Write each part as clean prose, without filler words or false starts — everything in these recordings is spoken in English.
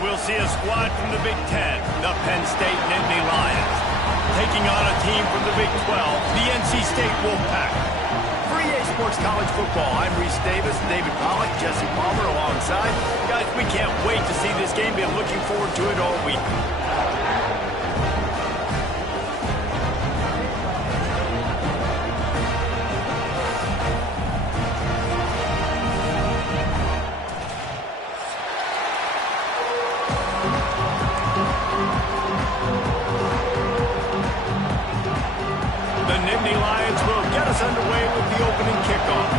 we'll see a squad from the Big Ten, the Penn State Nittany Lions, taking on a team from the Big 12, the NC State Wolfpack. For EA Sports College Football, I'm Reese Davis, David Pollack, Jesse Palmer alongside. Guys, we can't wait to see this game. Been looking forward to it all week. The Nittany Lions will get us underway with the opening kickoff.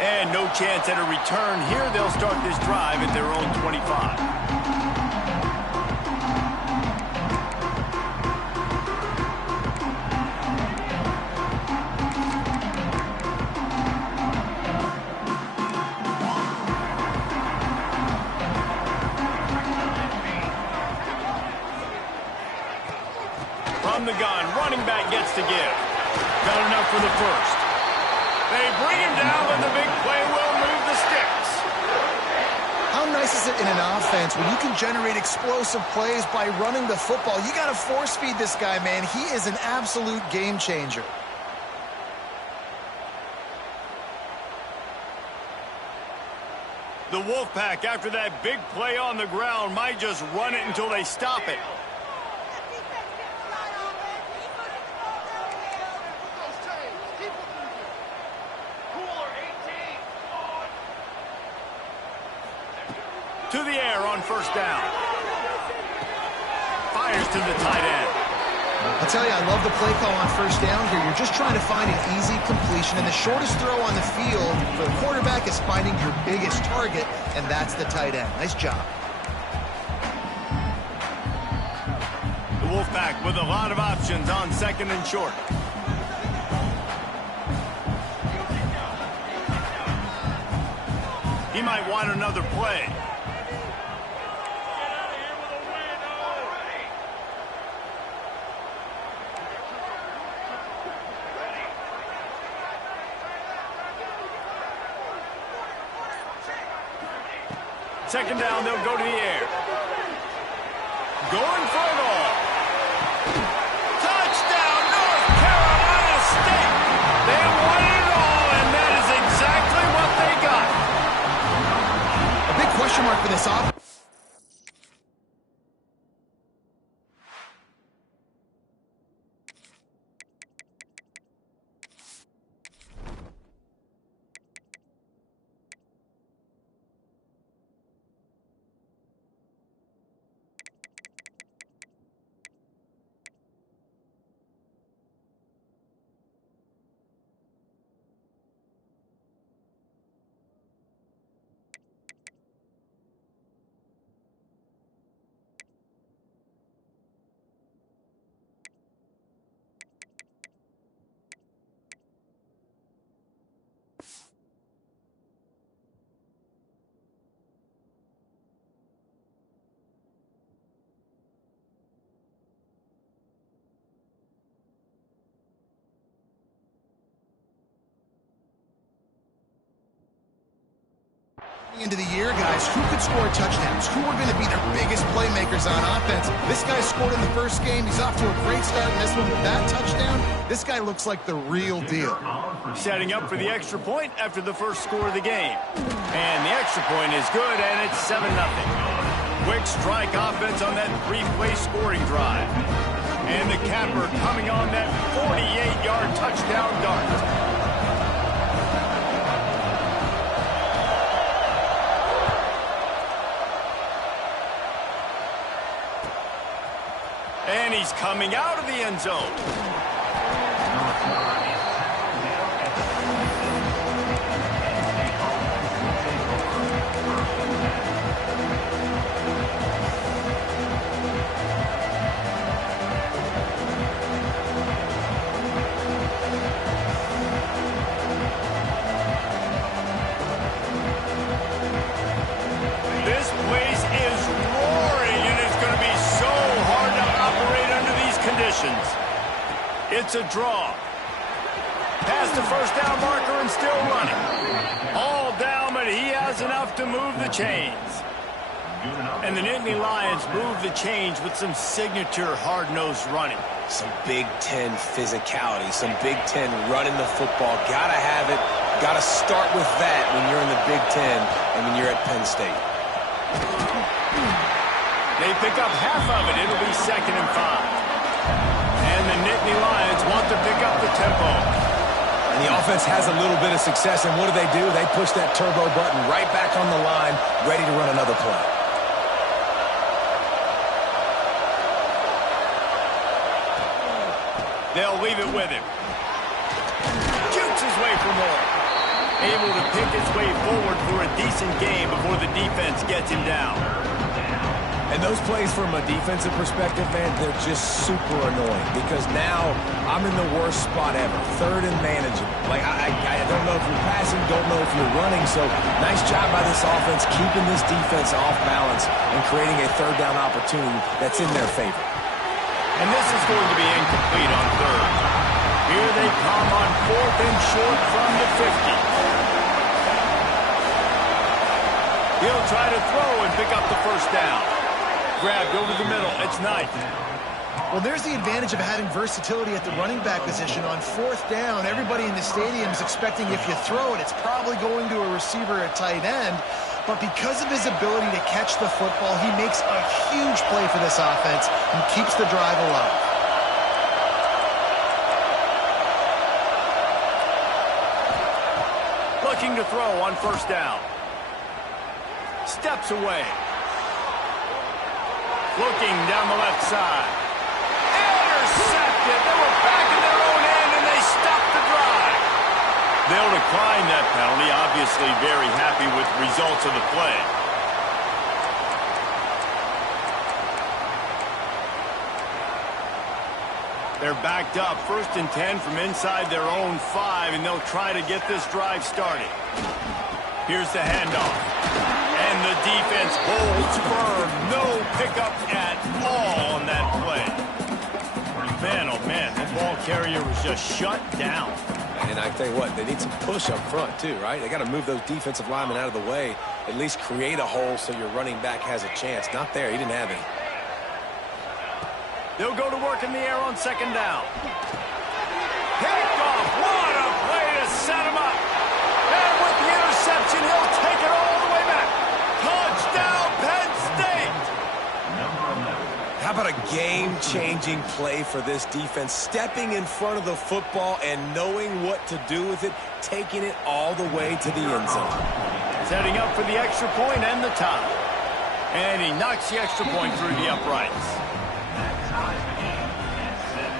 And no chance at a return here. They'll start this drive at their own 25. From the gun, running back gets to give. Got enough for the first. They bring him down, and the big play will move the sticks. How nice is it in an offense when you can generate explosive plays by running the football? You got to force feed this guy, man. He is an absolute game changer. The Wolfpack, after that big play on the ground, might just run it until they stop it. To the air on first down. Fires to the tight end. I'll tell you, I love the play call on first down here. You're just trying to find an easy completion, and the shortest throw on the field for the quarterback is finding your biggest target, and that's the tight end. Nice job. The Wolfpack with a lot of options on second and short. He might want another play. Second down, they'll go to the air. Going for it all. Touchdown, North Carolina State. They won it all, and that is exactly what they got. A big question mark for this offense. Into the year, guys, who could score touchdowns? Who are going to be their biggest playmakers on offense? This guy scored in the first game. He's off to a great start in this one with that touchdown. This guy looks like the real deal. Setting up for the extra point after the first score of the game. And the extra point is good, and it's 7-0. Quick strike offense on that three-play scoring drive. And the capper coming on that 48-yard touchdown dart. And he's coming out of the end zone. This place is roaring, and it's going to be so hard to operate It's a draw. Past the first down marker and still running. All down, but he has enough to move the chains. And the Nittany Lions move the chains with some signature hard-nosed running. Some Big Ten physicality, some Big Ten running the football. Gotta have it. Gotta start with that when you're in the Big Ten and when you're at Penn State. They pick up half of it. It'll be 2nd and 5. And the Nittany Lions want to pick up the tempo. And the offense has a little bit of success, and what do? They push that turbo button right back on the line, ready to run another play. They'll leave it with him. Shoots his way for more. Able to pick his way forward for a decent game before the defense gets him down. And those plays from a defensive perspective, man, they're just super annoying because now I'm in the worst spot ever. 3rd and manageable. Like, I don't know if you're passing, don't know if you're running. So nice job by this offense keeping this defense off balance and creating a 3rd down opportunity that's in their favor. And this is going to be incomplete on 3rd. Here they come on 4th and short from the 50. He'll try to throw and pick up the first down. Grabbed over the middle. It's Knight. Well, there's the advantage of having versatility at the running back position. On 4th down, everybody in the stadium is expecting if you throw it, it's probably going to a receiver at tight end. But because of his ability to catch the football, he makes a huge play for this offense and keeps the drive alive. Looking to throw on 1st down. Steps away. Looking down the left side. Intercepted. They were back in their own end, and they stopped the drive. They'll decline that penalty. Obviously very happy with the results of the play. They're backed up. 1st and 10 from inside their own 5, and they'll try to get this drive started. Here's the handoff. And the defense holds firm. No pickup at all on that play. Man, oh man, the ball carrier was just shut down. And I tell you what, they need some push up front too, right? They got to move those defensive linemen out of the way, at least create a hole so your running back has a chance. Not there. He didn't have any. They'll go to work in the air on 2nd down. Picked off. What a play to set him up. And with the interception, he'll take it all the way back. Touchdown, Penn State! How about a game-changing play for this defense? Stepping in front of the football and knowing what to do with it, taking it all the way to the end zone. Setting up for the extra point and the tie. And he knocks the extra point through the uprights.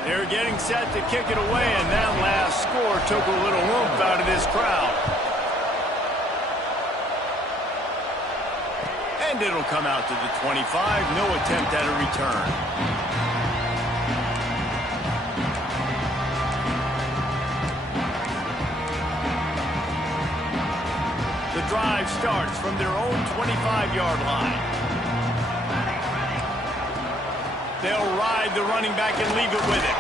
They're getting set to kick it away, and that last score took a little oomph out of this crowd. And it'll come out to the 25. No attempt at a return. The drive starts from their own 25-yard line. They'll ride the running back and leave it with him.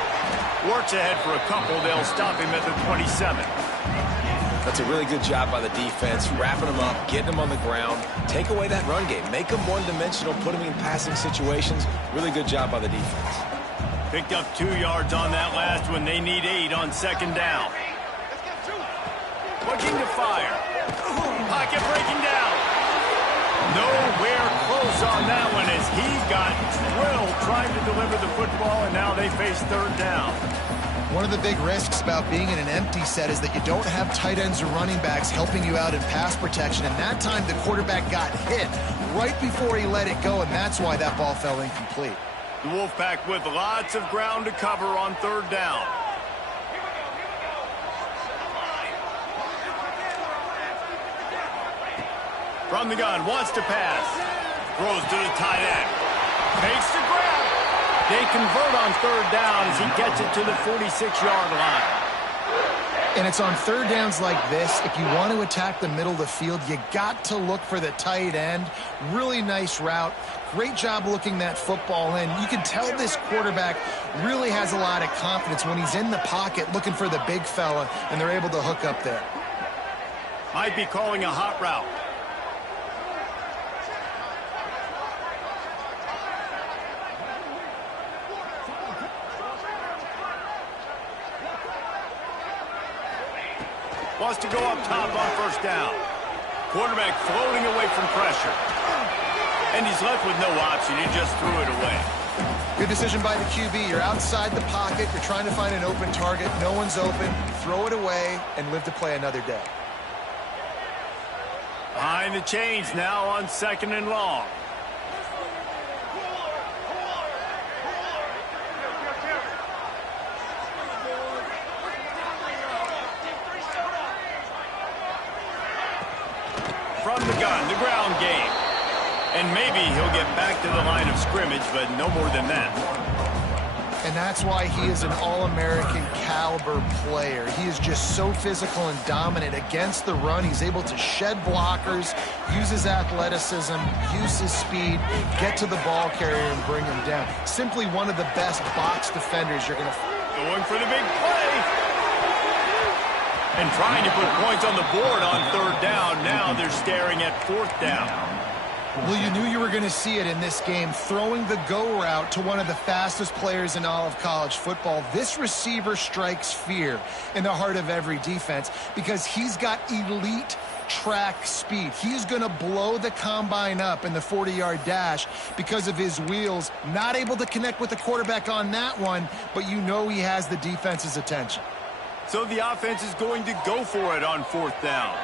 Works ahead for a couple. They'll stop him at the 27. That's a really good job by the defense, wrapping them up, getting them on the ground, take away that run game, make them one-dimensional, put them in passing situations. Really good job by the defense. Picked up 2 yards on that last one. They need 8 on 2nd down. Looking to fire. Pocket breaking down. Nowhere close on that one as he got drilled trying to deliver the football, and now they face 3rd down. One of the big risks about being in an empty set is that you don't have tight ends or running backs helping you out in pass protection. And that time the quarterback got hit right before he let it go, and that's why that ball fell incomplete. The Wolfpack with lots of ground to cover on 3rd down. From the gun, wants to pass. Throws to the tight end. Takes the grab. They convert on 3rd down as he gets it to the 46-yard line. And it's on third downs like this. If you want to attack the middle of the field, you got to look for the tight end. Really nice route. Great job looking that football in. You can tell this quarterback really has a lot of confidence when he's in the pocket looking for the big fella, and they're able to hook up there. Might be calling a hot route. Wants to go up top on first down. Quarterback floating away from pressure. And he's left with no option. He just threw it away. Good decision by the QB. You're outside the pocket. You're trying to find an open target. No one's open. Throw it away and live to play another day. Behind the chains now on 2nd and long. From the gun, the ground game. And maybe he'll get back to the line of scrimmage, but no more than that. And that's why he is an All-American caliber player. He is just so physical and dominant against the run. He's able to shed blockers, use his athleticism, use his speed, get to the ball carrier and bring him down. Simply one of the best box defenders you're going to... Going for the big play. And trying to put points on the board on 3rd down. Now they're staring at 4th down. Well, you knew you were going to see it in this game, throwing the go route to one of the fastest players in all of college football. This receiver strikes fear in the heart of every defense because he's got elite track speed. He's going to blow the combine up in the 40-yard dash because of his wheels. Not able to connect with the quarterback on that one, but you know he has the defense's attention. So the offense is going to go for it on 4th down.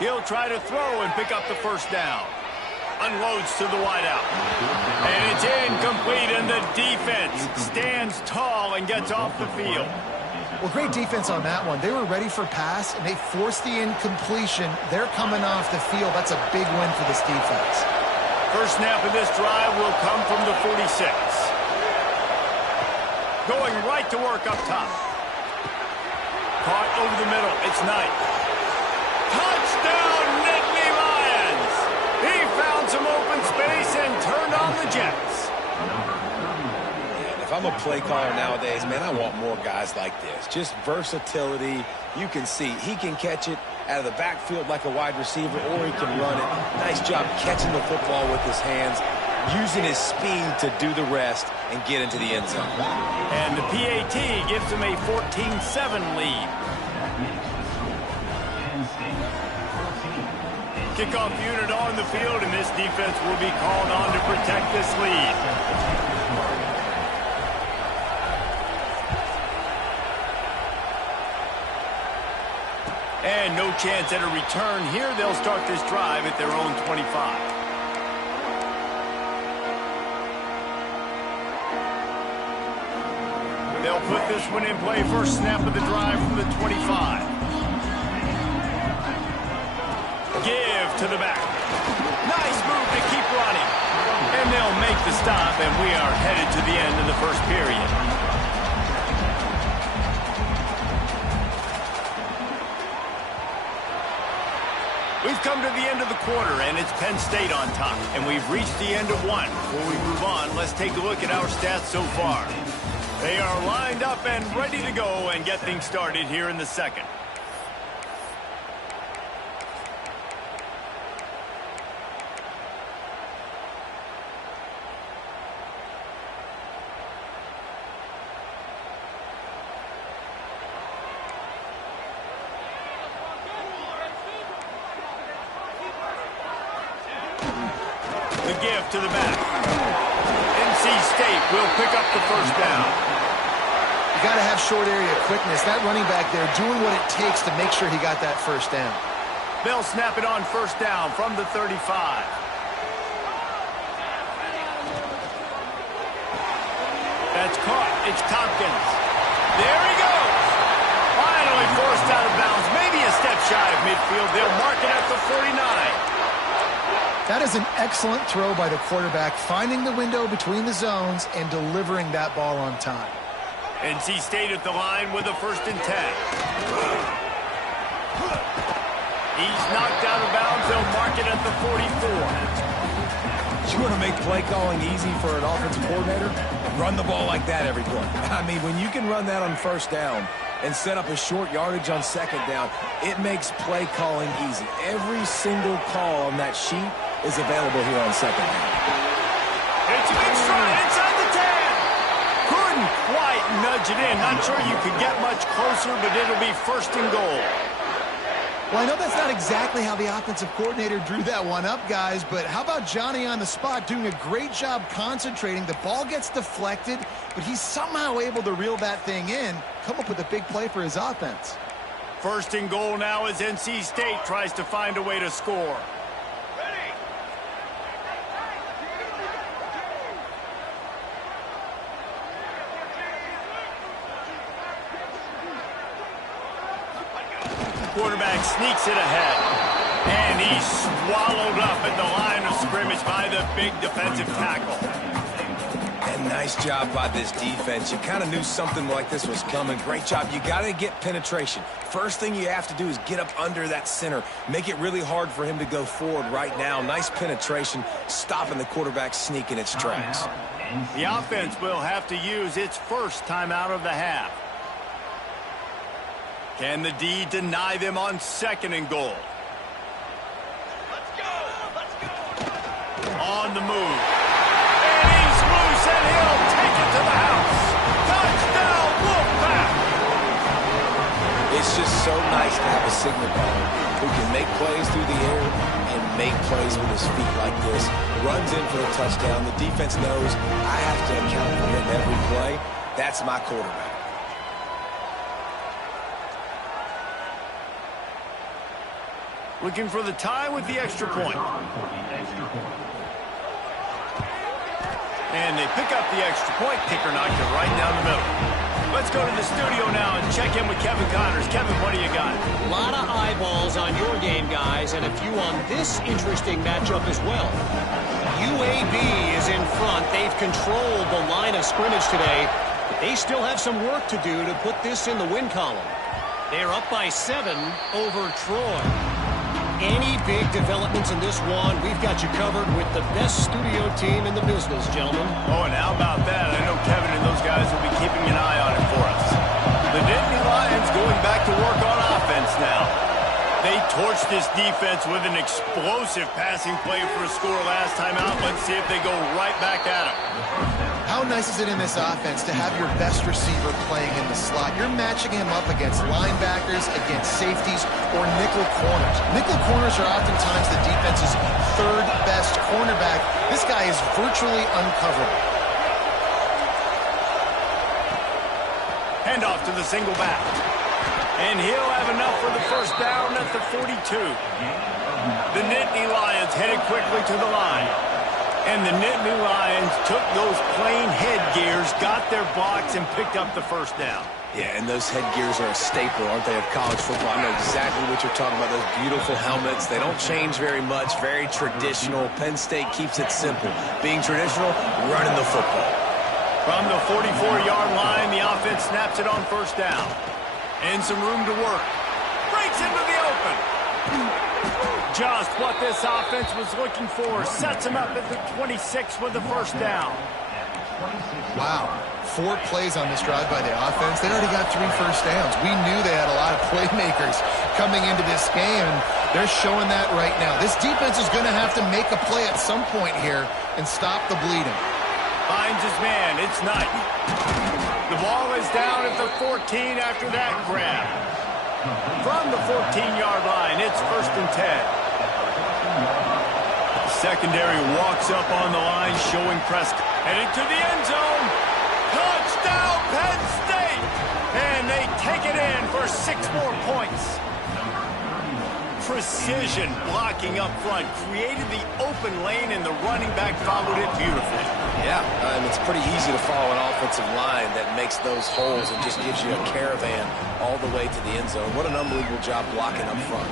He'll try to throw and pick up the 1st down. Unloads to the wideout. And it's incomplete, and the defense stands tall and gets off the field. Well, great defense on that one. They were ready for pass, and they forced the incompletion. They're coming off the field. That's a big win for this defense. First snap of this drive will come from the 46. Going right to work up top. Caught over the middle. It's Knight. Touchdown, Nittany Lions! He found some open space and turned on the Jets. And if I'm a play caller nowadays, man, I want more guys like this. Just versatility. You can see he can catch it out of the backfield like a wide receiver, or he can run it. Nice job catching the football with his hands, using his speed to do the rest and get into the end zone. And the PAT gives him a 14-7 lead. Kickoff unit on the field, and this defense will be called on to protect this lead. And no chance at a return here. They'll start this drive at their own 25. They'll put this one in play. First snap of the drive from the 25. Give to the back. Nice move to keep running. And they'll make the stop, and we are headed to the end of the first period. We've come to the end of the quarter, and it's Penn State on top. And we've reached the end of one. Before we move on, let's take a look at our stats so far. They are lined up and ready to go and get things started here in the second. The give to the back. NC State will pick up the first down. You got to have short area quickness. That running back there doing what it takes to make sure he got that first down. They'll snap it on first down from the 35. That's caught. It's Tompkins. There he goes. Finally forced out of bounds. Maybe a step shy of midfield. They'll mark it at the 49. That is an excellent throw by the quarterback, finding the window between the zones and delivering that ball on time. NC State at the line with a 1st and 10. He's knocked out of bounds. They'll mark it at the 44. You want to make play calling easy for an offensive coordinator? Run the ball like that every play. I mean, when you can run that on 1st down and set up a short yardage on 2nd down, it makes play calling easy. Every single call on that sheet is available here on 2nd down. It's a big stride inside the 10. Couldn't quite nudge it in. Not sure you could get much closer, but it'll be 1st and goal. Well, I know that's not exactly how the offensive coordinator drew that one up, guys, but how about Johnny on the spot doing a great job concentrating? The ball gets deflected, but he's somehow able to reel that thing in, come up with a big play for his offense. 1st and goal now as NC State tries to find a way to score. Quarterback sneaks it ahead, and he's swallowed up at the line of scrimmage by the big defensive tackle. And nice job by this defense. You kind of knew something like this was coming. Great job. You got to get penetration. First thing you have to do is get up under that center. Make it really hard for him to go forward right now. Nice penetration, stopping the quarterback sneak in its tracks. The offense will have to use its 1st timeout of the half. Can the D deny them on 2nd and goal? Let's go! Let's go! On the move. And he's loose, and he'll take it to the house. Touchdown, Wolfpack! It's just so nice to have a signal baller who can make plays through the air and make plays with his feet like this. Runs in for a touchdown. The defense knows I have to account for him every play. That's my quarterback. Looking for the tie with the extra point. And they pick up the extra point. Kicker knocked it right down the middle. Let's go to the studio now and check in with Kevin Connors. Kevin, what do you got? A lot of eyeballs on your game, guys, and a few on this interesting matchup as well. UAB is in front. They've controlled the line of scrimmage today, but they still have some work to do to put this in the win column. They're up by 7 over Troy. Any big developments in this one, we've got you covered with the best studio team in the business, gentlemen. Oh, and how about that? I know Kevin and those guys will be keeping an eye on it for us. The Nittany Lions going back to work on offense now. They torched this defense with an explosive passing play for a score last time out. Let's see if they go right back at him. How nice is it in this offense to have your best receiver playing in the slot? You're matching him up against linebackers, against safeties, or nickel corners. Nickel corners are oftentimes the defense's 3rd best cornerback. This guy is virtually uncoverable. Handoff to the single back. And he'll have enough for the 1st down at the 42. The Nittany Lions headed quickly to the line. And the Nittany Lions took those plain headgears, got their blocks, and picked up the 1st down. Yeah, and those headgears are a staple, aren't they, of college football? I know exactly what you're talking about, those beautiful helmets. They don't change very much, very traditional. Penn State keeps it simple. Being traditional, running the football. From the 44-yard line, the offense snaps it on 1st down. And some room to work. Breaks into the open. Just what this offense was looking for. Sets him up at the 26 with the 1st down. Wow. 4 plays on this drive by the offense. They already got 3 first downs. We knew they had a lot of playmakers coming into this game, and they're showing that right now. This defense is going to have to make a play at some point here and stop the bleeding. Finds his man. It's Knight. The ball is down at the 14 after that grab. From the 14-yard line, it's 1st and 10. Secondary walks up on the line, showing Prescott. Headed to the end zone. Touchdown, Penn State! And they take it in for 6 more points. Precision blocking up front. Created the open lane, and the running back followed it beautifully. Yeah, it's pretty easy to follow an offensive line that makes those holes and just gives you a caravan all the way to the end zone. What an unbelievable job blocking up front.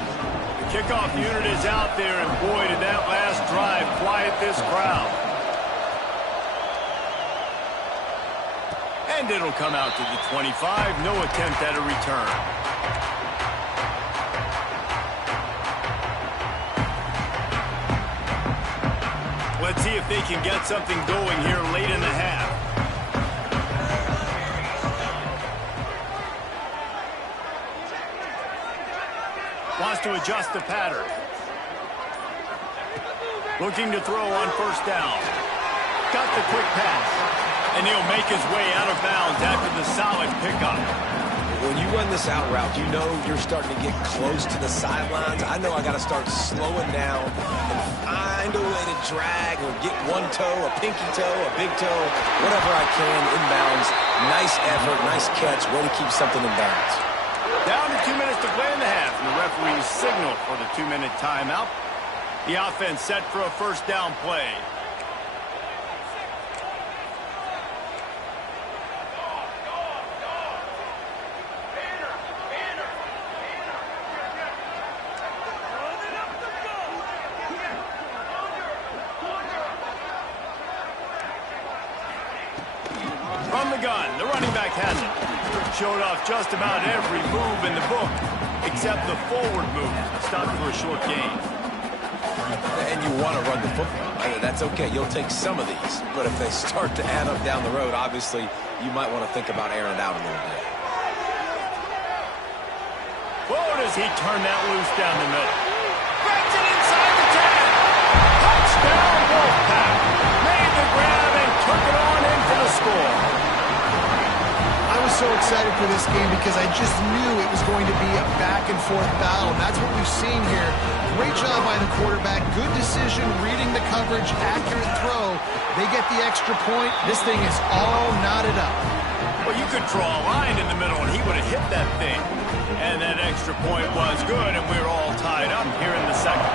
The kickoff unit is out there, and boy, did that last drive quiet this crowd. And it'll come out to the 25. No attempt at a return. Let's see if they can get something going here late in the half. Wants to adjust the pattern. Looking to throw on first down. Got the quick pass. And he'll make his way out of bounds after the solid pickup. When you run this out route, you know you're starting to get close to the sidelines. I know I got to start slowing down and find a way to drag or get one toe, a pinky toe, a big toe, whatever I can inbounds. Nice effort, nice catch, way to keep something in bounds. Down to 2 minutes to play in the half, and the referee's signal for the 2-minute timeout. The offense set for a first down play. From the gun, the running back has it. Showed off just about every move in the book, except the forward move. Stopped for a short gain. And you want to run the football. That's okay. You'll take some of these. But if they start to add up down the road, obviously, you might want to think about airing it out a little bit. Oh, does he turn that loose down the middle? Grabs it inside the 10. Touchdown, Wolfpack. Made the grab and took it on in for the score. I was so excited for this game because I just knew it was going to be a back-and-forth battle, and that's what we've seen here. Great job by the quarterback, good decision, reading the coverage, accurate throw. They get the extra point. This thing is all knotted up. Well, you could draw a line in the middle, and he would have hit that thing. And that extra point was good, and we're all tied up here in the second.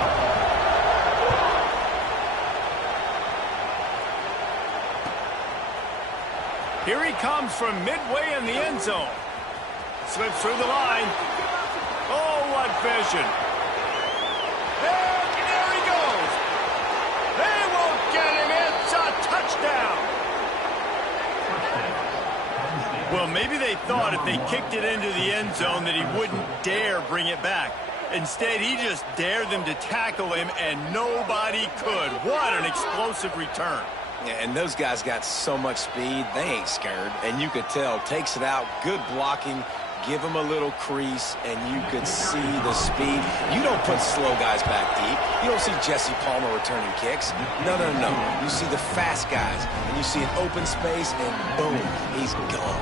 Here he comes from midway in the end zone. Slips through the line. Oh, what vision. And there he goes. They won't get him. It's a touchdown. Well, maybe they thought if they kicked it into the end zone that he wouldn't dare bring it back. Instead, he just dared them to tackle him, and nobody could. What an explosive return. Yeah, and those guys got so much speed, they ain't scared. And you could tell, takes it out, good blocking, give them a little crease, and you could see the speed. You don't put slow guys back deep. You don't see Jesse Palmer returning kicks. No, no, no. You see the fast guys, and you see an open space, and boom, he's gone.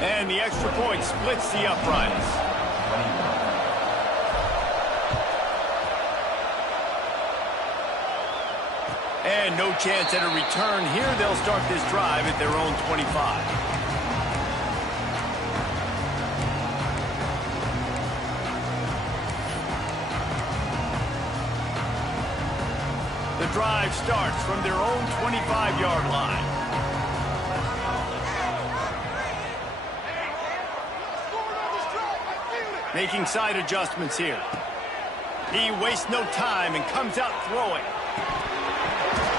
And the extra point splits the uprights. And no chance at a return here. They'll start this drive at their own 25. The drive starts from their own 25-yard line. Making side adjustments here. He wastes no time and comes out throwing.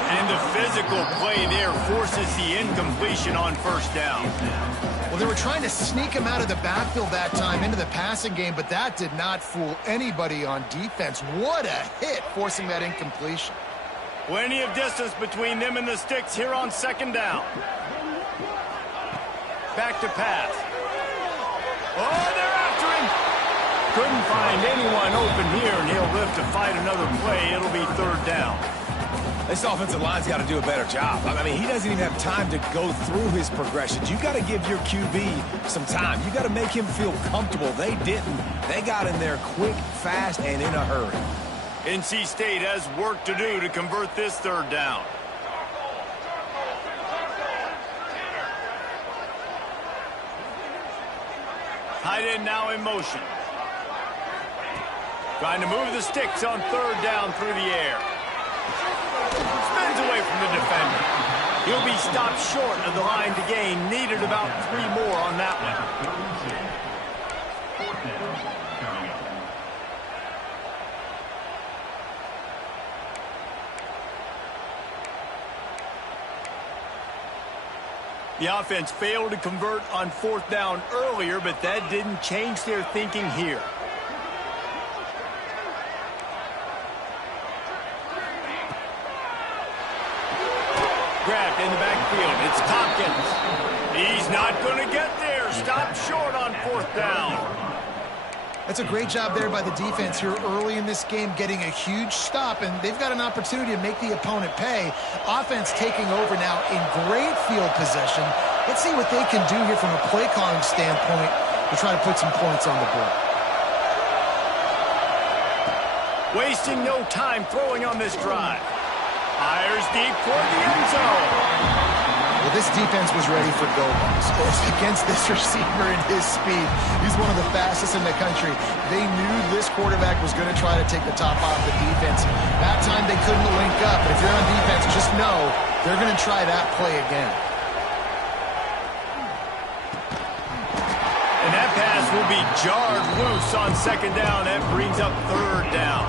And the physical play there forces the incompletion on first down. Well, they were trying to sneak him out of the backfield that time into the passing game, but that did not fool anybody on defense. What a hit, forcing that incompletion. Plenty of distance between them and the sticks here on second down. Back to pass. Oh, they're after him. Couldn't find anyone open here, and he'll live to fight another play. It'll be third down. This offensive line's got to do a better job. I mean, he doesn't even have time to go through his progressions. You got to give your QB some time. You got to make him feel comfortable. They didn't. They got in there quick, fast, and in a hurry. NC State has work to do to convert this third down. Tight end now in motion. Trying to move the sticks on third down through the air. Spins away from the defender. He'll be stopped short of the line to gain. Needed about 3 more on that one. The offense failed to convert on 4th down earlier, but that didn't change their thinking here. Grabbed in the backfield. It's Tompkins. He's not going to get there. Stopped short on 4th down. That's a great job there by the defense here early in this game, getting a huge stop, and they've got an opportunity to make the opponent pay. Offense taking over now in great field possession. Let's see what they can do here from a play calling standpoint to try to put some points on the board. Wasting no time throwing on this drive. Fires deep toward the end zone. Well, this defense was ready for go-balls against this receiver and his speed. He's one of the fastest in the country. They knew this quarterback was going to try to take the top off the defense. That time they couldn't link up, but if you're on defense, just know they're going to try that play again. And that pass will be jarred loose on 2nd down. That brings up 3rd down.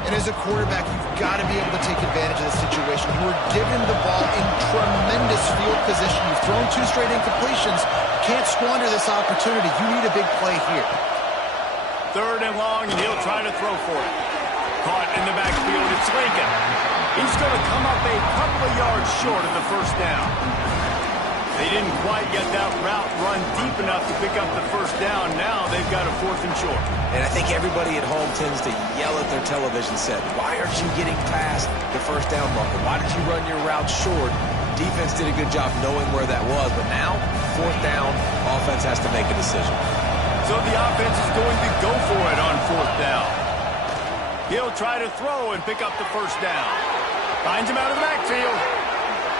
And as a quarterback, you've got to be able to take advantage of the situation. You were given the ball in tremendous field position. You've thrown 2 straight incompletions. You can't squander this opportunity. You need a big play here. 3rd and long, and he'll try to throw for it. Caught in the backfield, it's Lincoln. He's going to come up a couple of yards short of the 1st down. They didn't quite get that route run deep enough to pick up the 1st down. Now they've got a 4th and short. And I think everybody at home tends to yell at their television set, why aren't you getting past the 1st down marker? Why did you run your route short? Defense did a good job knowing where that was, but now, 4th down, offense has to make a decision. So the offense is going to go for it on 4th down. He'll try to throw and pick up the 1st down. Finds him out of the backfield.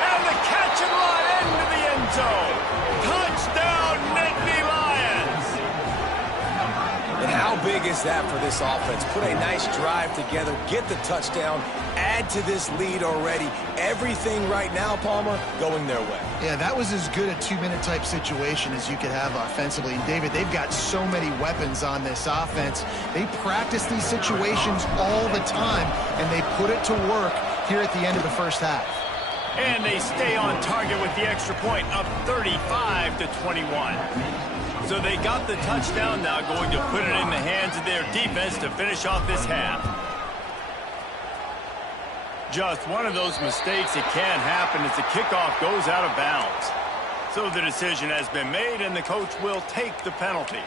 And the catch and run into the end zone. Touchdown, Nittany Lions. And how big is that for this offense? Put a nice drive together, get the touchdown, add to this lead already. Everything right now, Palmer, going their way. Yeah, that was as good a 2-minute type situation as you could have offensively. And David, they've got so many weapons on this offense. They practice these situations all the time, and they put it to work here at the end of the 1st half. And they stay on target with the extra point, up 35-21. So they got the touchdown, now going to put it in the hands of their defense to finish off this half. Just one of those mistakes that can happen as the kickoff goes out of bounds. So the decision has been made, and the coach will take the penalty.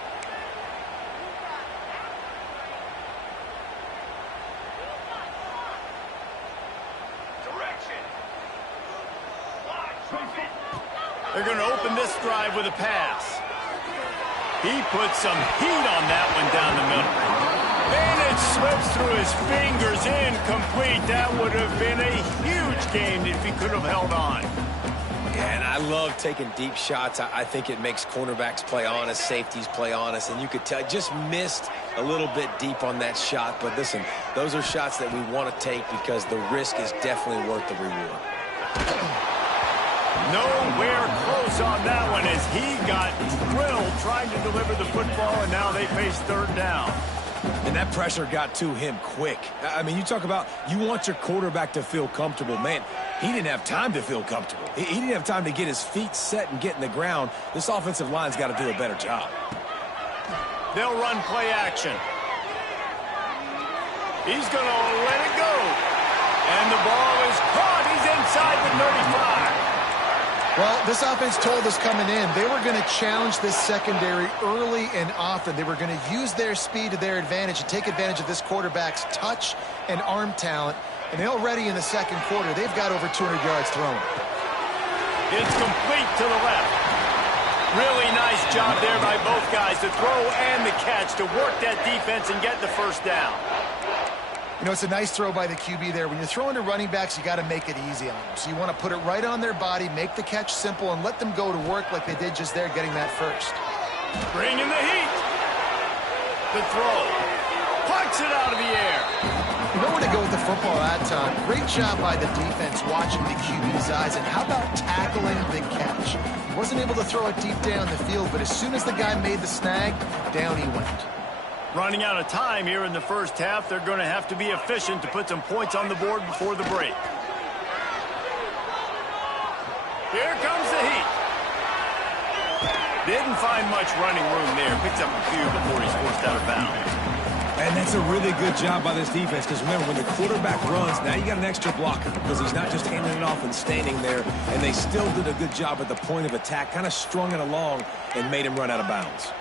They're going to open this drive with a pass. He puts some heat on that one down the middle. And it slips through his fingers, incomplete. That would have been a huge game if he could have held on. Yeah, and I love taking deep shots. I think it makes cornerbacks play honest, safeties play honest, and you could tell just missed a little bit deep on that shot. But listen, those are shots that we want to take because the risk is definitely worth the reward. Nowhere close on that one as he got drilled trying to deliver the football, and now they face 3rd down. And that pressure got to him quick. I mean, you talk about you want your quarterback to feel comfortable. Man, he didn't have time to feel comfortable. He didn't have time to get his feet set and get in the ground. This offensive line's got to do a better job. They'll run play action. He's going to let it go. And the ball is caught. He's inside the 35. Well, this offense told us coming in they were going to challenge this secondary early and often. They were going to use their speed to their advantage and take advantage of this quarterback's touch and arm talent. And already in the 2nd quarter, they've got over 200 yards thrown. It's complete to the left. Really nice job there by both guys, the throw and the catch to work that defense and get the 1st down. You know, it's a nice throw by the QB there. When you're throwing to running backs, you got to make it easy on them. So you want to put it right on their body, make the catch simple, and let them go to work like they did just there, getting that 1st. Bringing the heat. The throw. Punch it out of the air. You know where to go with the football that time. Great job by the defense watching the QB's eyes. And how about tackling the catch? He wasn't able to throw it deep down the field, but as soon as the guy made the snag, down he went. Running out of time here in the first half. They're going to have to be efficient to put some points on the board before the break. Here comes the heat. Didn't find much running room there. Picks up a few before he's forced out of bounds. And that's a really good job by this defense, because remember, when the quarterback runs, now you got an extra blocker, because he's not just handing it off and standing there, and they still did a good job at the point of attack, kind of strung it along and made him run out of bounds.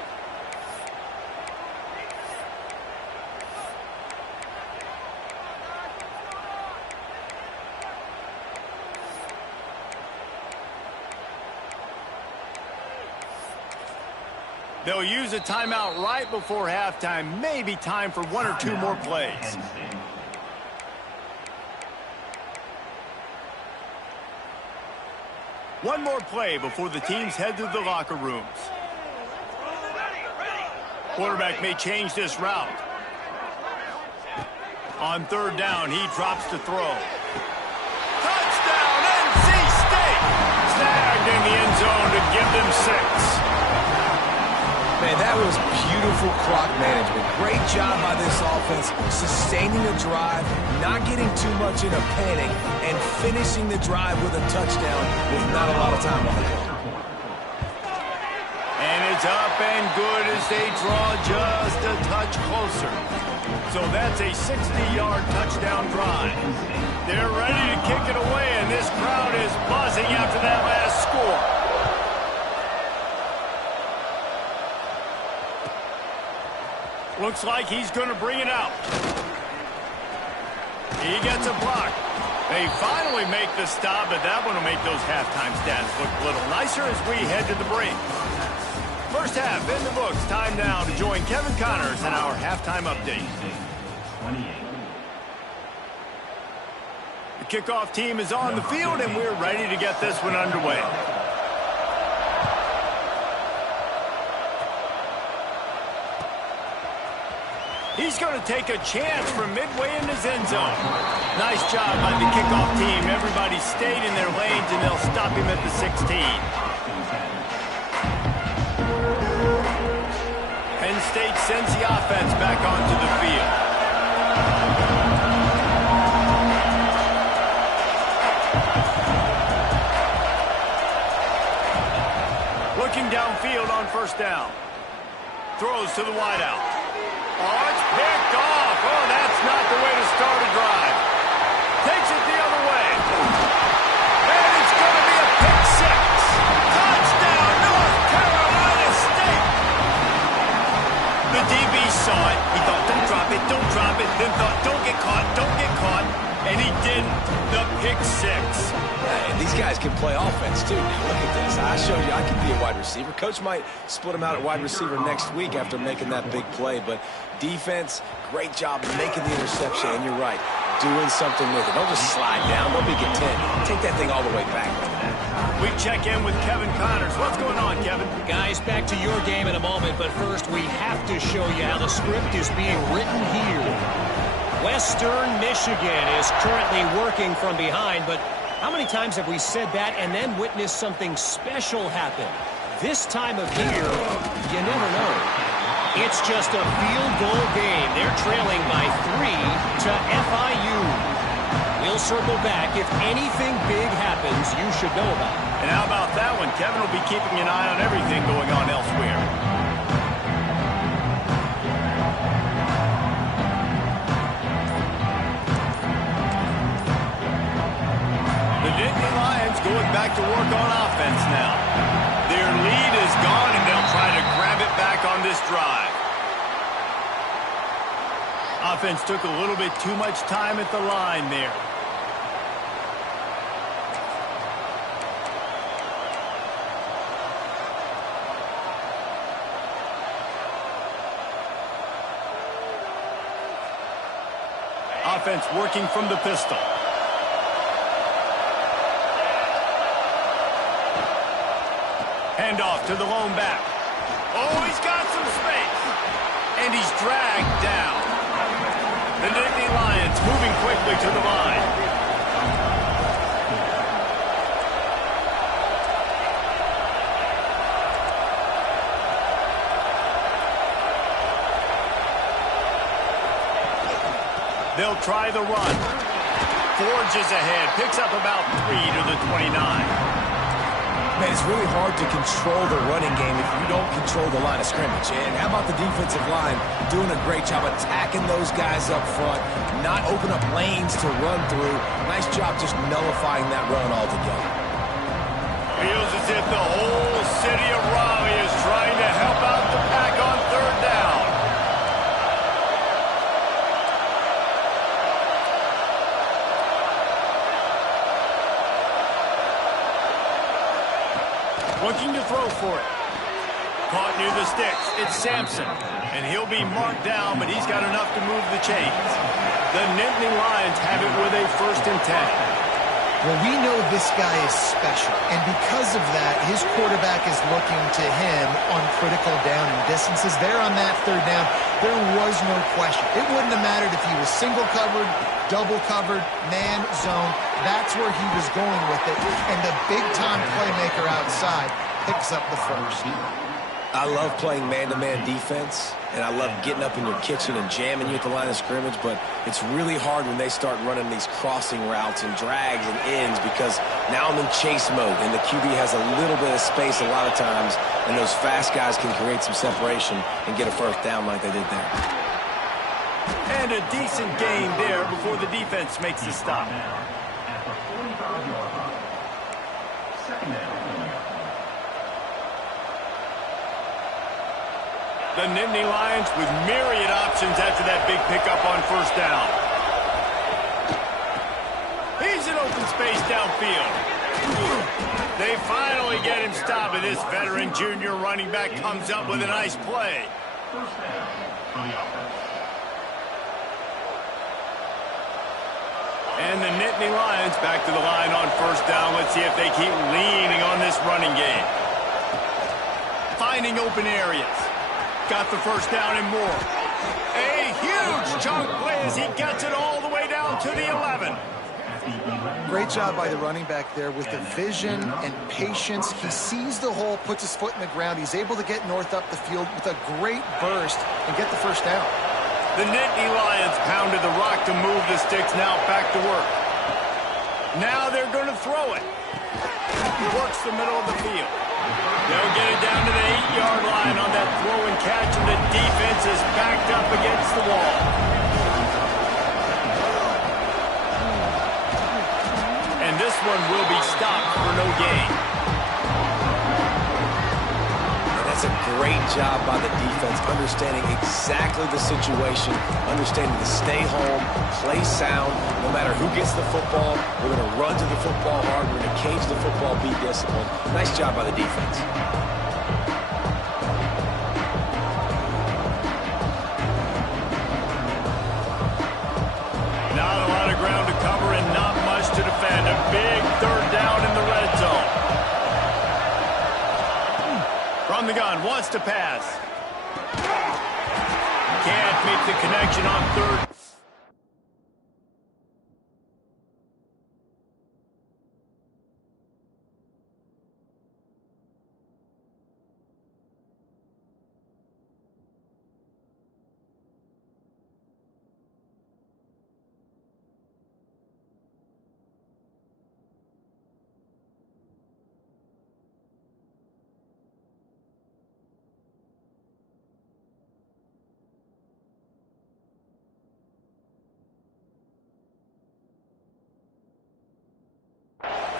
They'll use a timeout right before halftime. Maybe time for one or two more plays. One more play before the teams head to the locker rooms. Quarterback may change this route. On third down, he drops to throw. Touchdown, NC State! Snagged in the end zone to give them 6. Man, that was beautiful clock management. Great job by this offense, sustaining the drive, not getting too much in a panic, and finishing the drive with a touchdown with not a lot of time on the clock. And it's up and good as they draw just a touch closer. So that's a 60-yard touchdown drive. They're ready to kick it away, and this crowd is buzzing after that last score. Looks like he's going to bring it out. He gets a block. They finally make the stop, but that one will make those halftime stats look a little nicer as we head to the break. First half in the books. Time now to join Kevin Connors in our halftime update. The kickoff team is on the field, and we're ready to get this one underway. He's going to take a chance from midway in his end zone. Nice job by the kickoff team. Everybody stayed in their lanes, and they'll stop him at the 16. Penn State sends the offense back onto the field. Looking downfield on first down. Throws to the wideout. Oh, it's picked off. Oh, that's not the way to start a drive. Takes it the other way. And it's going to be a pick 6. Touchdown, North Carolina State. The DB saw it. He thought, don't drop it, don't drop it. Then thought, don't get caught, don't get caught. And he didn't. The pick 6. And these guys can play offense, too. Now, look at this. I showed you I can be a wide receiver. Coach might split him out at wide receiver next week after making that big play. But defense, great job making the interception. And you're right, doing something with it. Don't just slide down. Don't be content. Take that thing all the way back. We check in with Kevin Connors. What's going on, Kevin? Guys, back to your game in a moment. But first, we have to show you how the script is being written here. Western Michigan is currently working from behind, but how many times have we said that and then witnessed something special happen? This time of year, you never know. It's just a field goal game. They're trailing by 3 to FIU. We'll circle back. If anything big happens, you should know about it. And how about that one? Kevin will be keeping an eye on everything going on elsewhere. Going back to work on offense now. Their lead is gone, and they'll try to grab it back on this drive. Offense took a little bit too much time at the line there. Offense working from the pistol. Handoff to the lone back. Oh, he's got some space. And he's dragged down. The Nittany Lions moving quickly to the line. They'll try the run. Forges ahead. Picks up about 3 to the 29. Man, it's really hard to control the running game if you don't control the line of scrimmage. And how about the defensive line doing a great job attacking those guys up front, not open up lanes to run through. Nice job just nullifying that run altogether. Feels as if the whole city of Raleigh is trying to help out the pack on third down. Looking to throw for it. Caught near the sticks. It's Sampson. And he'll be marked down, but he's got enough to move the chains. The Nittany Lions have it with a 1st and 10. Well, we know this guy is special, and because of that, his quarterback is looking to him on critical down and distances. There on that third down, there was no question. It wouldn't have mattered if he was single covered, double covered, man, zone. That's where he was going with it, and the big-time playmaker outside picks up the first. I love playing man-to-man defense, and I love getting up in your kitchen and jamming you at the line of scrimmage, but it's really hard when they start running these crossing routes and drags and ends because now I'm in chase mode, and the QB has a little bit of space a lot of times, and those fast guys can create some separation and get a 1st down like they did there. And a decent gain there before the defense makes the stop. The Nittany Lions with myriad options after that big pickup on 1st down. He's in open space downfield. They finally get him stopped, and this veteran junior running back comes up with a nice play. And the Nittany Lions back to the line on 1st down. Let's see if they keep leaning on this running game. Finding open areas. Got the 1st down and more. A huge chunk play as he gets it all the way down to the 11. Great job by the running back there with the vision and patience. He sees the hole, puts his foot in the ground. He's able to get north up the field with a great burst and get the 1st down. The Nittany Lions pounded the rock to move the sticks. Now back to work. Now they're going to throw it. Works the middle of the field. They'll get it down to the 8-yard line on that throw and catch, and the defense is backed up against the wall. And this one will be stopped for no gain. And that's a great job by the defense, understanding exactly the situation, understanding to stay home, play sound. No matter who gets the football, we're going to run to the football hard. We're going to cage the football, be disciplined. Nice job by the defense. Not a lot of ground to cover and not much to defend. A big 3rd down in the red zone. From the gun, wants to pass. Can't make the connection on 3rd.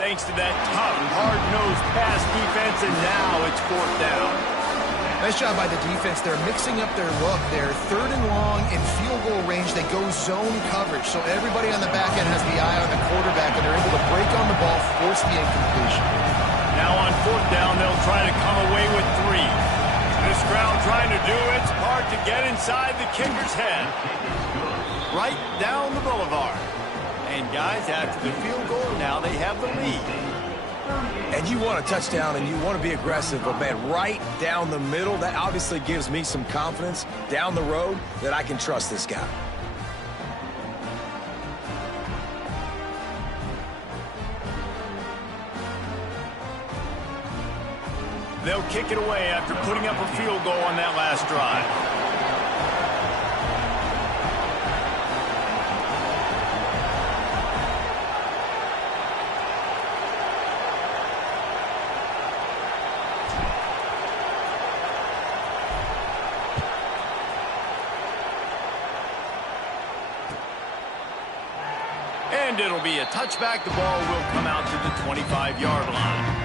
Thanks to that tough, hard-nosed pass defense, and now it's 4th down. Nice job by the defense. They're mixing up their look. They're 3rd and long in field goal range. They go zone coverage, so everybody on the back end has the eye on the quarterback, and they're able to break on the ball, force the incompletion. Now on 4th down, they'll try to come away with 3. This crowd trying to do its part to get inside the kicker's head. Right down the boulevard. And guys, after the field goal, now they have the lead. And you want a touchdown and you want to be aggressive, but man, right down the middle, that obviously gives me some confidence down the road that I can trust this guy. They'll kick it away after putting up a field goal on that last drive. And it'll be a touchback. The ball will come out to the 25-yard line.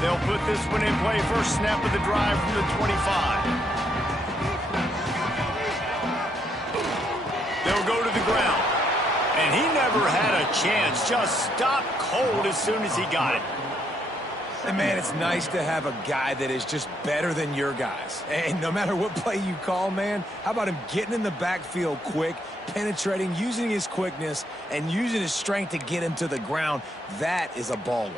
They'll put this one in play. First snap of the drive from the 25. They'll go to the ground. And he never had a chance. Just stopped cold as soon as he got it. And, man, it's nice to have a guy that is just better than your guys. And no matter what play you call, man, how about him getting in the backfield quick, penetrating, using his quickness, and using his strength to get him to the ground? That is a baller.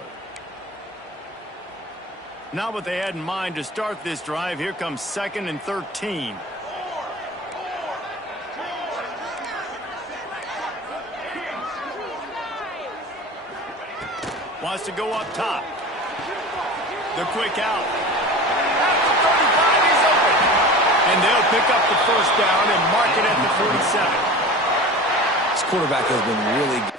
Not what they had in mind to start this drive. Here comes 2nd and 13. Wants to go up top. The quick out. At the 35, he's open. And they'll pick up the first down and mark it at the 47. This quarterback has been really good.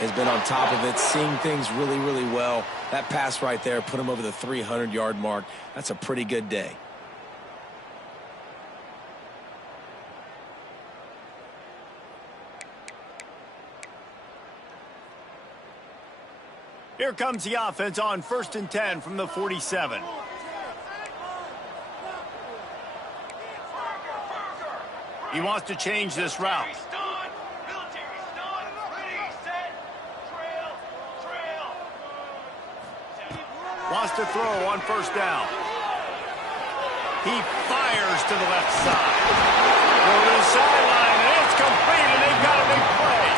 Has been on top of it, seeing things really, really well. That pass right there put him over the 300-yard mark. That's a pretty good day. Here comes the offense on 1st and 10 from the 47. He wants to change this route. Wants to throw on 1st down. He fires to the left side. Go to the sideline, and it's complete, and they've got a big play.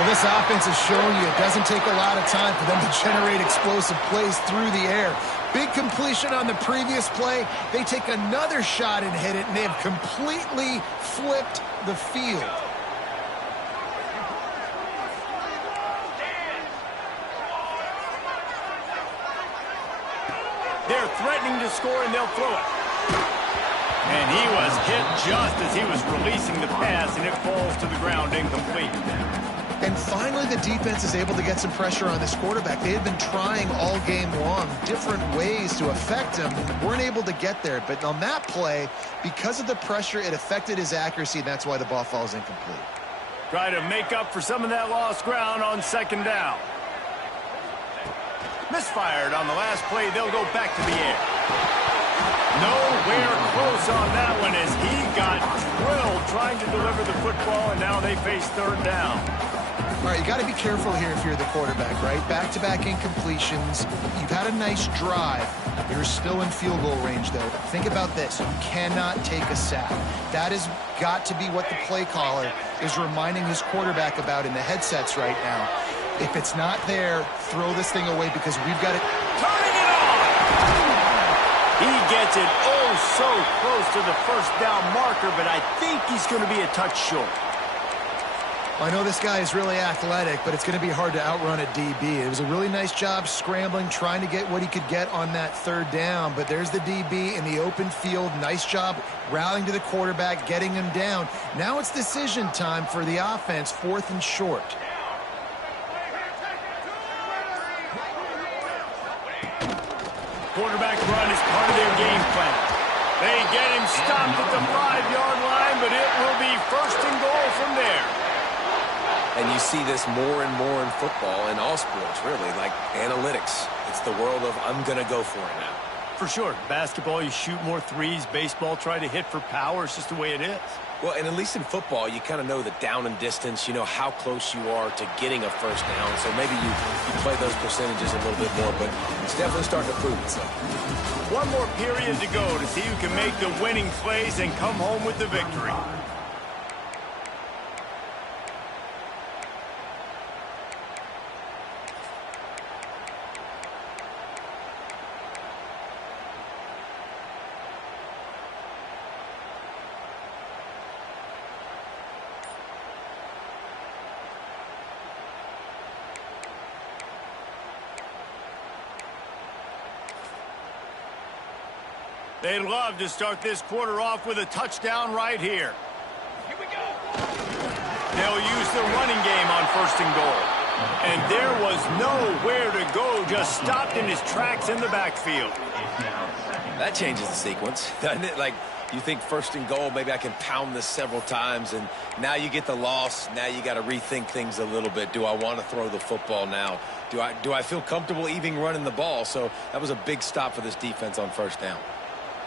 Well, this offense has shown you it doesn't take a lot of time for them to generate explosive plays through the air. Big completion on the previous play. They take another shot and hit it, and they have completely flipped the field. They're threatening to score, and they'll throw it. And he was hit just as he was releasing the pass, and it falls to the ground incomplete. And finally, the defense is able to get some pressure on this quarterback. They had been trying all game long different ways to affect him, weren't able to get there. But on that play, because of the pressure, it affected his accuracy, and that's why the ball falls incomplete. Try to make up for some of that lost ground on 2nd down. Misfired on the last play. They'll go back to the air. Nowhere close on that one as he got drilled trying to deliver the football, and now they face 3rd down. All right, you got to be careful here if you're the quarterback, right? Back-to-back incompletions. You've had a nice drive. You're still in field goal range, though. Think about this. You cannot take a sack. That has got to be what the play caller is reminding his quarterback about in the headsets right now. If it's not there, throw this thing away because we've got it. Turning it on! He gets it oh so close to the first down marker, but I think he's going to be a touch short. I know this guy is really athletic, but it's going to be hard to outrun a DB. It was a really nice job scrambling, trying to get what he could get on that third down, but there's the DB in the open field. Nice job rallying to the quarterback, getting him down. Now it's decision time for the offense, 4th and short. Quarterback run is part of their game plan. They get him stopped at the 5-yard line, but it will be 1st and goal from there. And you see this more and more in football, in all sports, really, like analytics. It's the world of I'm going to go for it now. For sure. Basketball, you shoot more threes. Baseball, try to hit for power. It's just the way it is. Well, and at least in football, you kind of know the down and distance. You know how close you are to getting a first down. So maybe you play those percentages a little bit more, but it's definitely starting to prove itself. One more period to go to see who can make the winning plays and come home with the victory. They'd love to start this quarter off with a touchdown right here. Here we go. They'll use the running game on 1st and goal. And there was nowhere to go, just stopped in his tracks in the backfield. That changes the sequence, doesn't it? Like, you think 1st and goal, maybe I can pound this several times, and now you get the loss. Now you got to rethink things a little bit. Do I want to throw the football now? Do I feel comfortable even running the ball? So that was a big stop for this defense on 1st down.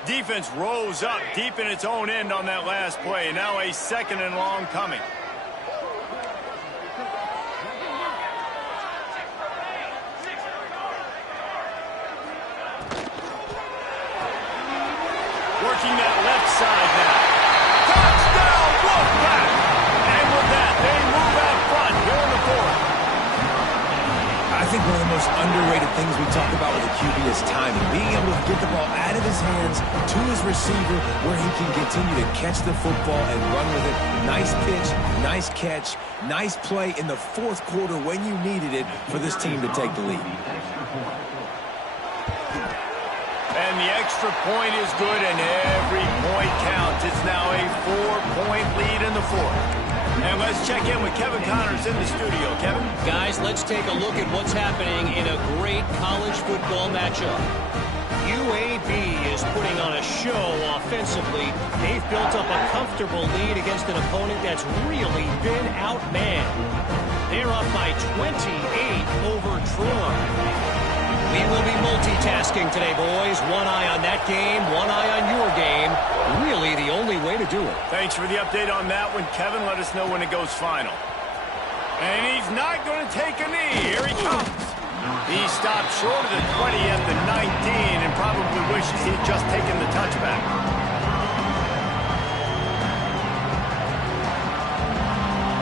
Defense rose up deep in its own end on that last play. Now a 2nd and long coming. Working that left side now. Touchdown, Wolfpack! And with that, they move out front here in the 4th. I think one of the most underrated things we talk about with a QB is timing. Being able to get the ball out of his hands to his receiver where he can continue to catch the football and run with it. Nice pitch, nice catch, nice play in the 4th quarter when you needed it for this team to take the lead. And the extra point is good, and every point counts. It's now a 4-point lead in the 4th. And let's check in with Kevin Connors in the studio. Kevin? Guys, let's take a look at what's happening in a great college football matchup. UAB is putting on a show offensively. They've built up a comfortable lead against an opponent that's really been outmanned. They're up by 28 over Troy. We will be multitasking today, boys. One eye on that game, one eye on your game. Really the only way to do it. Thanks for the update on that one, Kevin. Let us know when it goes final. And he's not going to take a knee. Here he comes. He stopped short of the 20 at the 19 and probably wishes he'd just taken the touchback.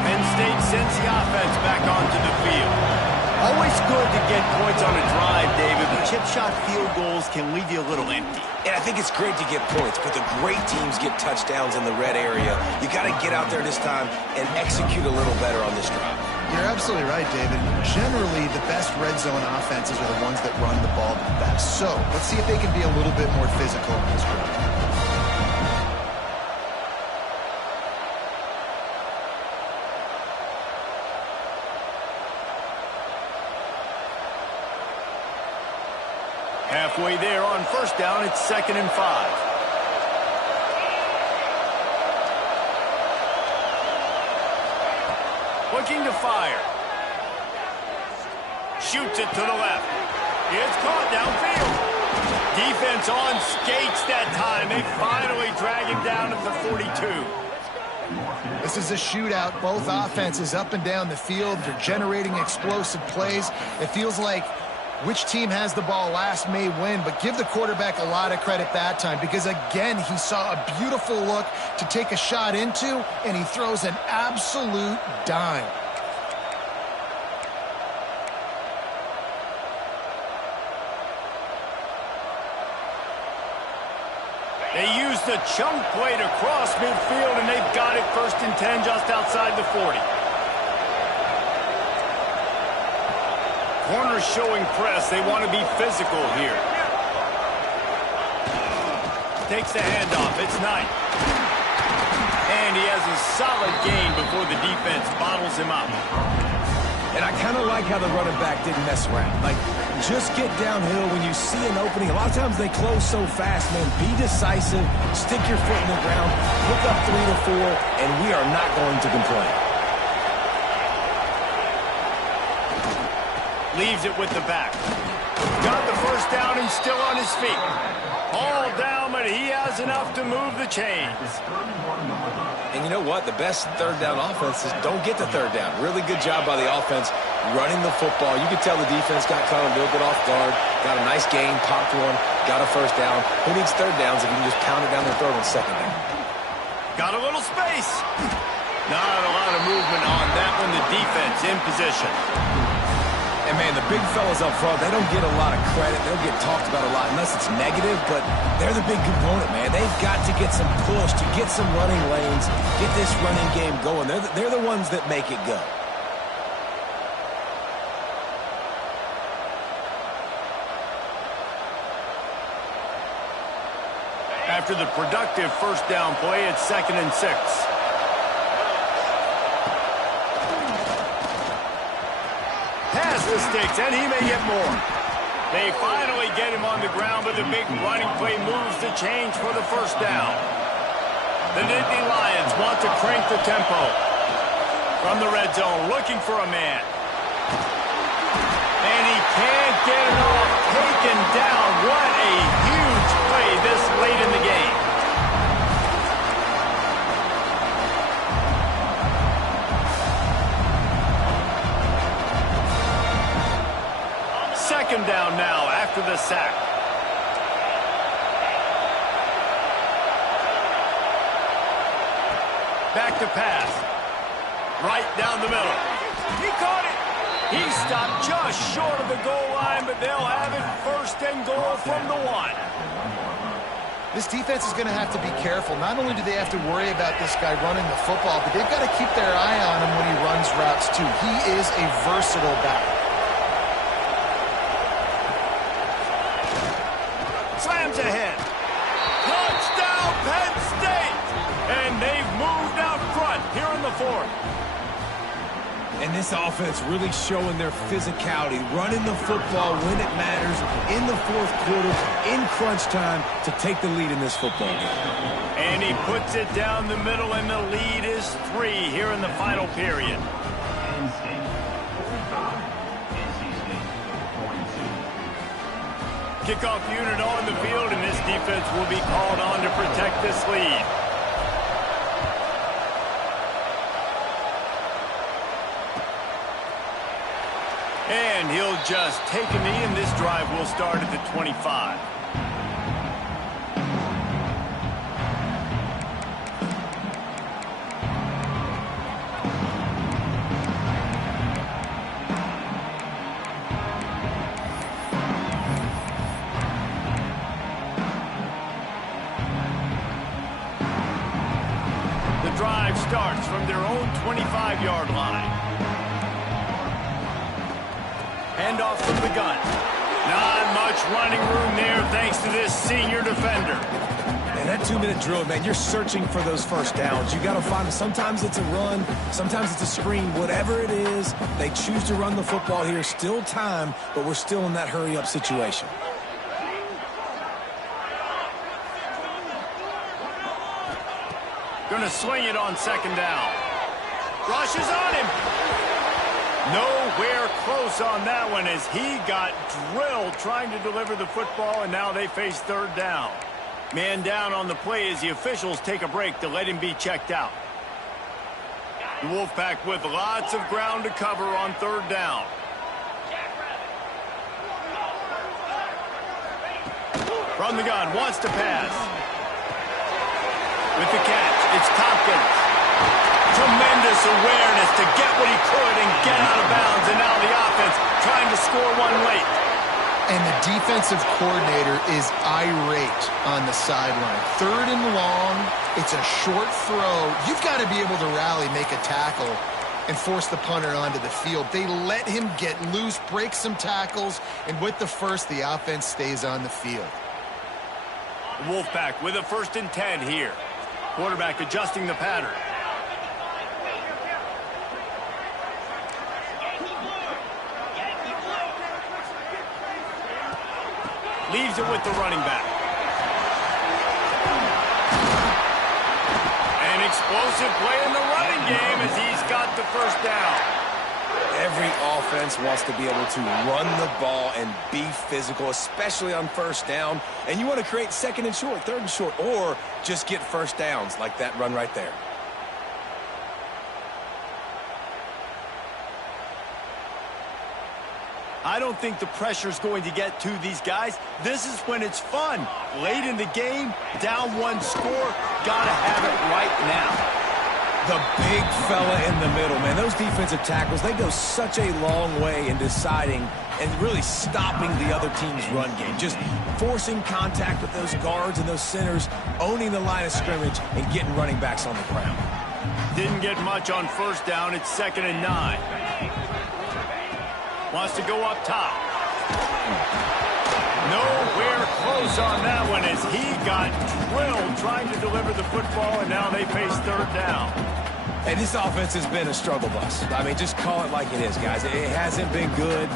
Penn State sends the offense back onto the field. Always good to get points on a drive, David, but chip shot field goals can leave you a little empty. And I think it's great to get points, but the great teams get touchdowns in the red area. You got to get out there this time and execute a little better on this drive. You're absolutely right, David. Generally, the best red zone offenses are the ones that run the ball the best. So let's see if they can be a little bit more physical in this drive. Halfway there on 1st down, it's 2nd and 5. Looking to fire. Shoots it to the left. It's caught downfield. Defense on skates that time. They finally drag him down at the 42. This is a shootout. Both offenses up and down the field. They're generating explosive plays. It feels like which team has the ball last may win, but give the quarterback a lot of credit that time because, again, he saw a beautiful look to take a shot into, and he throws an absolute dime. They use the chunk play to cross midfield, and they've got it 1st and 10 just outside the 40. Corners showing press. They want to be physical here. Takes the handoff. It's Knight. And he has a solid gain before the defense bottles him up. And I kind of like how the running back didn't mess around. Like, just get downhill when you see an opening. A lot of times they close so fast, man. Be decisive. Stick your foot in the ground. Pick up 3 to 4, and we are not going to complain. Leaves it with the back. Got the 1st down and still on his feet. All down, but he has enough to move the chains. And you know what? The best 3rd down offense is don't get the 3rd down. Really good job by the offense running the football. You could tell the defense got caught a little bit off guard. Got a nice gain, popped one, got a 1st down. Who needs 3rd downs if you can just pound it down their throat on 2nd down? Got a little space. Not a lot of movement on that one. The defense in position. And, man, the big fellas up front, they don't get a lot of credit. They don't get talked about a lot unless it's negative, but they're the big component, man. They've got to get some push, to get some running lanes, get this running game going. They're the ones that make it go. After the productive 1st down play, it's 2nd and 6. Pass the sticks, and he may get more. They finally get him on the ground, but the big running play moves the change for the 1st down. The Nittany Lions want to crank the tempo. From the red zone, looking for a man. And he can't get it off. Taken down. What a huge play this late in the game. Second down now after the sack. Back to pass. Right down the middle. He caught it. He stopped just short of the goal line, but they'll have it 1st and goal from the 1. This defense is going to have to be careful. Not only do they have to worry about this guy running the football, but they've got to keep their eye on him when he runs routes too. He is a versatile back. Slams ahead. Touchdown, Penn State! And they've moved out front here in the 4th. And this offense really showing their physicality, running the football when it matters, in the 4th quarter, in crunch time, to take the lead in this football game. And he puts it down the middle, and the lead is 3 here in the final period. Kickoff unit on the field, and this defense will be called on to protect this lead. And he'll just take a knee, and this drive will start at the 25. The drive starts from their own 25-yard line. Handoff from the gun. Not much running room there thanks to this senior defender. And that 2-minute drill, man, you're searching for those 1st downs. You got to find them. Sometimes it's a run, sometimes it's a screen. Whatever it is, they choose to run the football here. Still time, but we're still in that hurry-up situation. Going to swing it on 2nd down. Rushes on him. Nowhere close on that one as he got drilled trying to deliver the football, and now they face 3rd down. Man down on the play as the officials take a break to let him be checked out. The Wolfpack with lots of ground to cover on 3rd down. From the gun, wants to pass. With the catch, it's Tompkins. Tremendous awareness to get what he could and get out of bounds, and now the offense trying to score one late. And the defensive coordinator is irate on the sideline. 3rd and long, it's a short throw. You've got to be able to rally, make a tackle, and force the punter onto the field. They let him get loose, break some tackles, and with the first, the offense stays on the field. Wolfpack with a 1st and 10 here. Quarterback adjusting the pattern. Leaves it with the running back. An explosive play in the running game as he's got the 1st down. Every offense wants to be able to run the ball and be physical, especially on 1st down. And you want to create 2nd and short, 3rd and short, or just get 1st downs like that run right there. I don't think the pressure's going to get to these guys. This is when it's fun. Late in the game, down 1 score, gotta have it right now. The big fella in the middle, man. Those defensive tackles, they go such a long way in deciding and really stopping the other team's run game. Just forcing contact with those guards and those centers, owning the line of scrimmage, and getting running backs on the ground. Didn't get much on 1st down. It's 2nd and 9. Wants to go up top. Nowhere close on that one as he got drilled trying to deliver the football, and now they face 3rd down. Hey, this offense has been a struggle bus. I mean, just call it like it is, guys. It hasn't been good,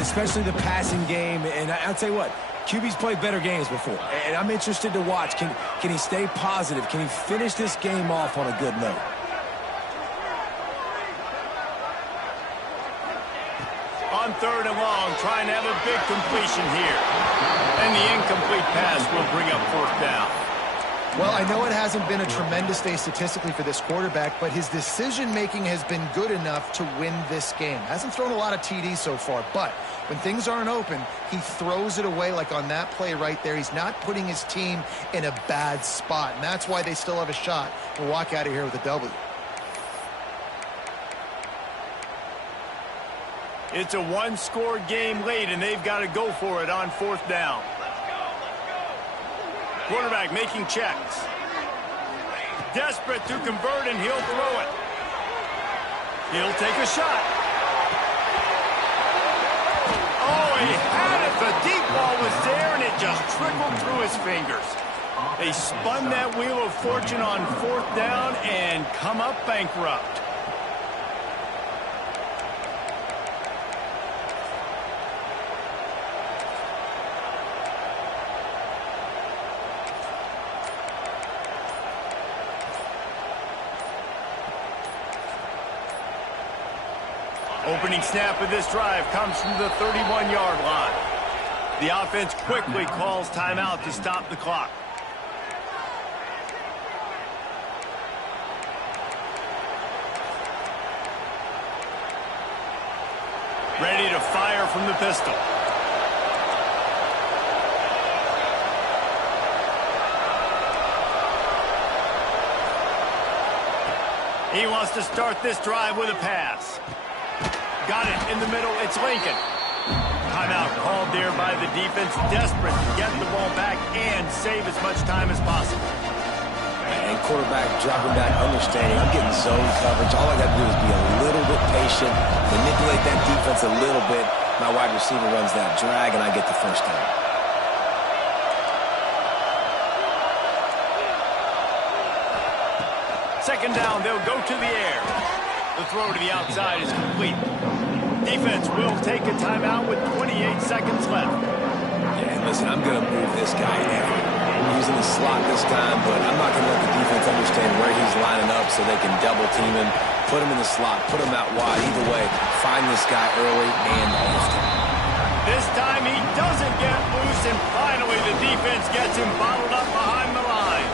especially the passing game. And I'll tell you what, QB's played better games before. And I'm interested to watch. Can he stay positive? Can he finish this game off on a good note? On 3rd and long, trying to have a big completion here. And the incomplete pass will bring up 4th down. Well, I know it hasn't been a tremendous day statistically for this quarterback, but his decision-making has been good enough to win this game. Hasn't thrown a lot of TDs so far, but when things aren't open, he throws it away like on that play right there. He's not putting his team in a bad spot, and that's why they still have a shot to walk out of here with a W. It's a 1-score game late, and they've got to go for it on 4th down. Quarterback making checks. Desperate to convert, and he'll throw it. He'll take a shot. Oh, he had it. The deep ball was there, and it just trickled through his fingers. They spun that wheel of fortune on 4th down and come up bankrupt. Opening snap of this drive comes from the 31-yard line. The offense quickly calls timeout to stop the clock. Ready to fire from the pistol. He wants to start this drive with a pass. Got it in the middle. It's Lincoln. Timeout called there by the defense, desperate to get the ball back and save as much time as possible. And quarterback dropping back, understanding I'm getting zone coverage. All I got to do is be a little bit patient, manipulate that defense a little bit. My wide receiver runs that drag, and I get the 1st down. Second down, they'll go to the air. The throw to the outside is complete. Defense will take a timeout with 28 seconds left. Yeah, and listen, I'm going to move this guy in. I'm using the slot this time, but I'm not going to let the defense understand where he's lining up so they can double team him, put him in the slot, put him out wide. Either way, find this guy early and often. This time he doesn't get loose, and finally the defense gets him bottled up behind the line.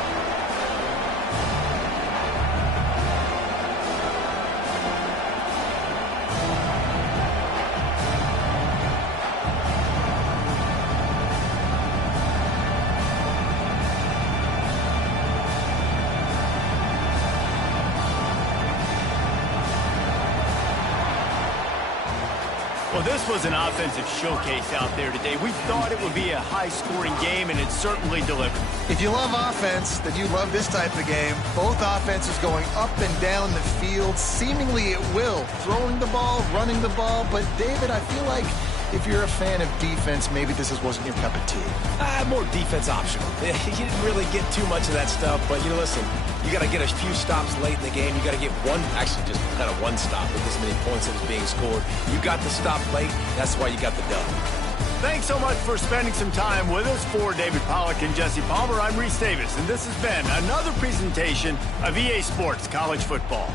Well, this was an offensive showcase out there today. We thought it would be a high-scoring game, and it certainly delivered. If you love offense, then you love this type of game. Both offenses going up and down the field, seemingly at will, throwing the ball, running the ball. But, David, I feel like if you're a fan of defense, maybe this wasn't your cup of tea. More defense optional. You didn't really get too much of that stuff, but, listen, you got to get a few stops late in the game. You got to get actually just kind of one stop with this many points that was being scored. You got the stop late. That's why you got the dub. Thanks so much for spending some time with us. For David Pollack and Jesse Palmer, I'm Reese Davis, and this has been another presentation of EA Sports College Football.